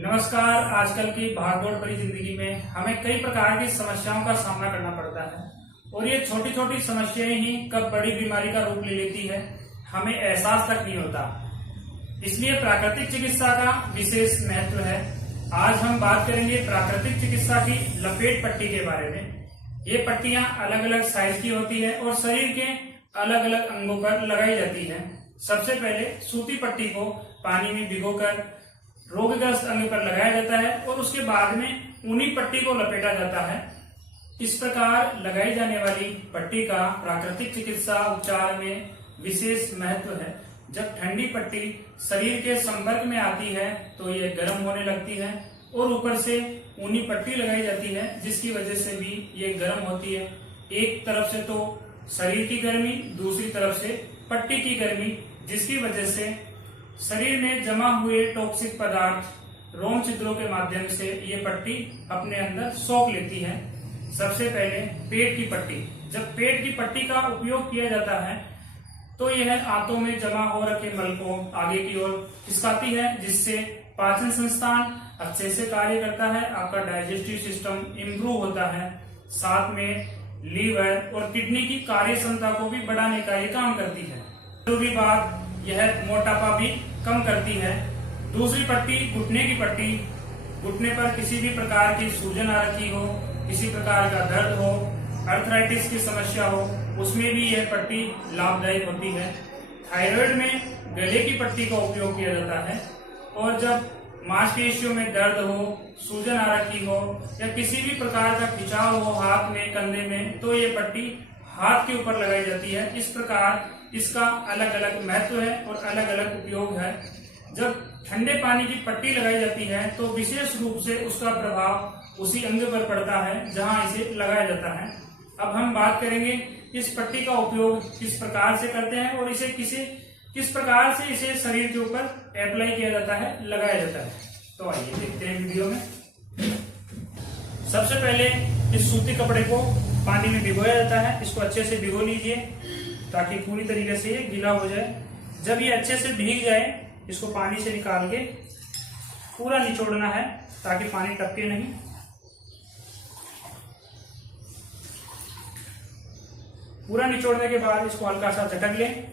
नमस्कार। आजकल की भागदौड़ भरी जिंदगी में हमें कई प्रकार की समस्याओं का सामना करना पड़ता है और ये छोटी छोटी समस्याएं ही कब बड़ी बीमारी का रूप ले लेती है हमें एहसास तक नहीं होता। इसलिए प्राकृतिक चिकित्सा का विशेष महत्व है। आज हम बात करेंगे प्राकृतिक चिकित्सा की लपेट पट्टी के बारे में। ये पट्टियां अलग अलग साइज की होती है और शरीर के अलग अलग अंगों पर लगाई जाती है। सबसे पहले सूती पट्टी को पानी में भिगोकर रोगग्रस्त अंग पर लगाया जाता है और उसके बाद में ऊनी पट्टी को लपेटा जाता है। इस प्रकार लगाई जाने वाली पट्टी का प्राकृतिक चिकित्सा उपचार में विशेष महत्व है। जब ठंडी पट्टी शरीर के संपर्क में आती है तो ये गर्म होने लगती है और ऊपर से ऊनी पट्टी लगाई जाती है जिसकी वजह से भी ये गर्म होती है। एक तरफ से तो शरीर की गर्मी, दूसरी तरफ से पट्टी की गर्मी, जिसकी वजह से शरीर में जमा हुए टॉक्सिक पदार्थ रोम छिद्रों के माध्यम से ये पट्टी अपने अंदर सोख लेती है। सबसे पहले पेट की पट्टी। जब पेट की पट्टी का उपयोग किया जाता है तो यह आंतों में जमा हो रखे मल को आगे की ओर खिसकाती है, जिससे पाचन संस्थान अच्छे से कार्य करता है, आपका डाइजेस्टिव सिस्टम इम्प्रूव होता है, साथ में लीवर और किडनी की कार्य क्षमता को भी बढ़ाने का ये काम करती है। जरूरी बात, यह मोटापा भी कम करती है। दूसरी पट्टी घुटने की पट्टी। घुटने पर किसी भी प्रकार की सूजन आ रखी हो, किसी प्रकार का दर्द हो, अर्थराइटिस की समस्या हो, उसमें भी यह पट्टी लाभदायक होती है। थायराइड में गले की पट्टी का उपयोग किया जाता है और जब मांसपेशियों में दर्द हो, सूजन आ रखी हो या किसी भी प्रकार का खिंचाव हो हाथ में, कंधे में, तो ये पट्टी हाथ के ऊपर लगाई जाती है। इस प्रकार इसका अलग अलग महत्व है और अलग अलग उपयोग है। जब ठंडे पानी की पट्टी लगाई जाती है तो विशेष रूप से उसका प्रभाव उसी अंग पर पड़ता है जहां इसे लगाया जाता है। अब हम बात करेंगे इस पट्टी का उपयोग किस प्रकार से करते हैं और इसे किस प्रकार से इसे शरीर के ऊपर अप्लाई किया जाता है, लगाया जाता है। तो आइए देखते हैं वीडियो में। सबसे पहले इस सूती कपड़े को पानी में भिगोया जाता है। इसको अच्छे से भिगो लीजिए ताकि पूरी तरीके से ये गीला हो जाए। जब ये अच्छे से भीग जाए इसको पानी से निकाल के पूरा निचोड़ना है ताकि पानी टपके नहीं। पूरा निचोड़ने के बाद इसको हल्का सा झटक लें।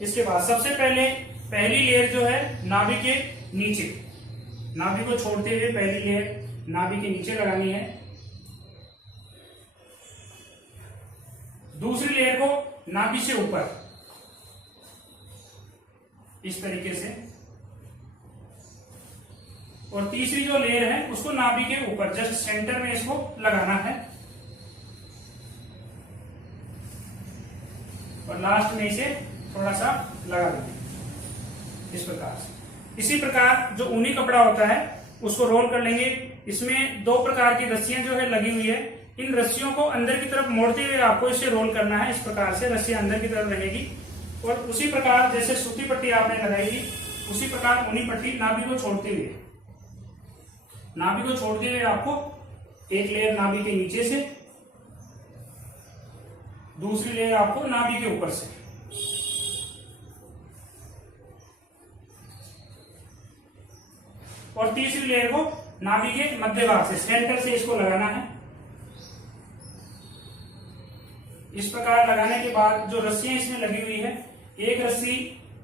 इसके बाद सबसे पहली लेयर जो है नाभि के नीचे, नाभि को छोड़ते हुए पहली लेयर नाभि के नीचे लगानी है। दूसरी लेयर को नाभि से ऊपर इस तरीके से, और तीसरी जो लेयर है उसको नाभि के ऊपर जस्ट सेंटर में इसको लगाना है और लास्ट में इसे थोड़ा सा लगा देंगे इस प्रकार से। इसी प्रकार जो ऊनी कपड़ा होता है उसको रोल कर लेंगे। इसमें दो प्रकार की रस्सियां जो है लगी हुई है, इन रस्सियों को अंदर की तरफ मोड़ते हुए आपको इसे रोल करना है। इस प्रकार से रस्सियां अंदर की तरफ रहेगी और उसी प्रकार जैसे सूती पट्टी आपने लगाई उसी प्रकार ऊनी पट्टी नाभि को छोड़ते हुए आपको एक लेयर नाभि के नीचे से, दूसरी लेयर आपको नाभि के ऊपर से, और तीसरी लेयर को नाभि के मध्य भाग से, सेंटर से इसको लगाना है। इस प्रकार लगाने के बाद जो रस्सियां इसमें लगी हुई है, एक रस्सी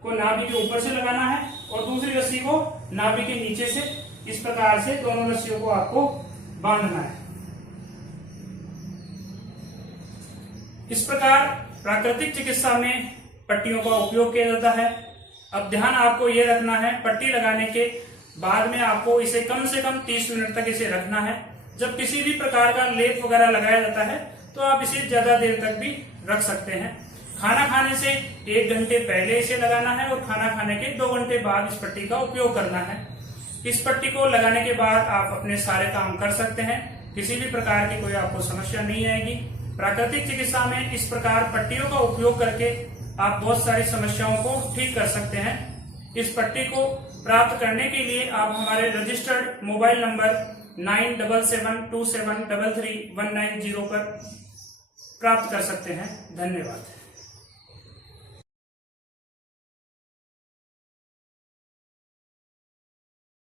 को नाभि के ऊपर से लगाना है और दूसरी रस्सी को नाभि के नीचे से, इस प्रकार से दोनों रस्सियों को आपको बांधना है। इस प्रकार प्राकृतिक चिकित्सा में पट्टियों का उपयोग किया जाता है। अब ध्यान आपको यह रखना है, पट्टी लगाने के बाद में आपको इसे कम से कम 30 मिनट तक इसे रखना है। जब किसी भी प्रकार का लेप वगैरह लगाया जाता है तो आप इसे ज्यादा देर तक भी रख सकते हैं। खाना खाने से 1 घंटे पहले इसे लगाना है और खाना खाने के 2 घंटे बाद इस पट्टी का उपयोग करना है। इस पट्टी को लगाने के बाद आप अपने सारे काम कर सकते हैं, किसी भी प्रकार की कोई आपको समस्या नहीं आएगी। प्राकृतिक चिकित्सा में इस प्रकार पट्टियों का उपयोग करके आप बहुत सारी समस्याओं को ठीक कर सकते हैं। इस पट्टी को प्राप्त करने के लिए आप हमारे रजिस्टर्ड मोबाइल नंबर 9772733190 पर प्राप्त कर सकते हैं। धन्यवाद।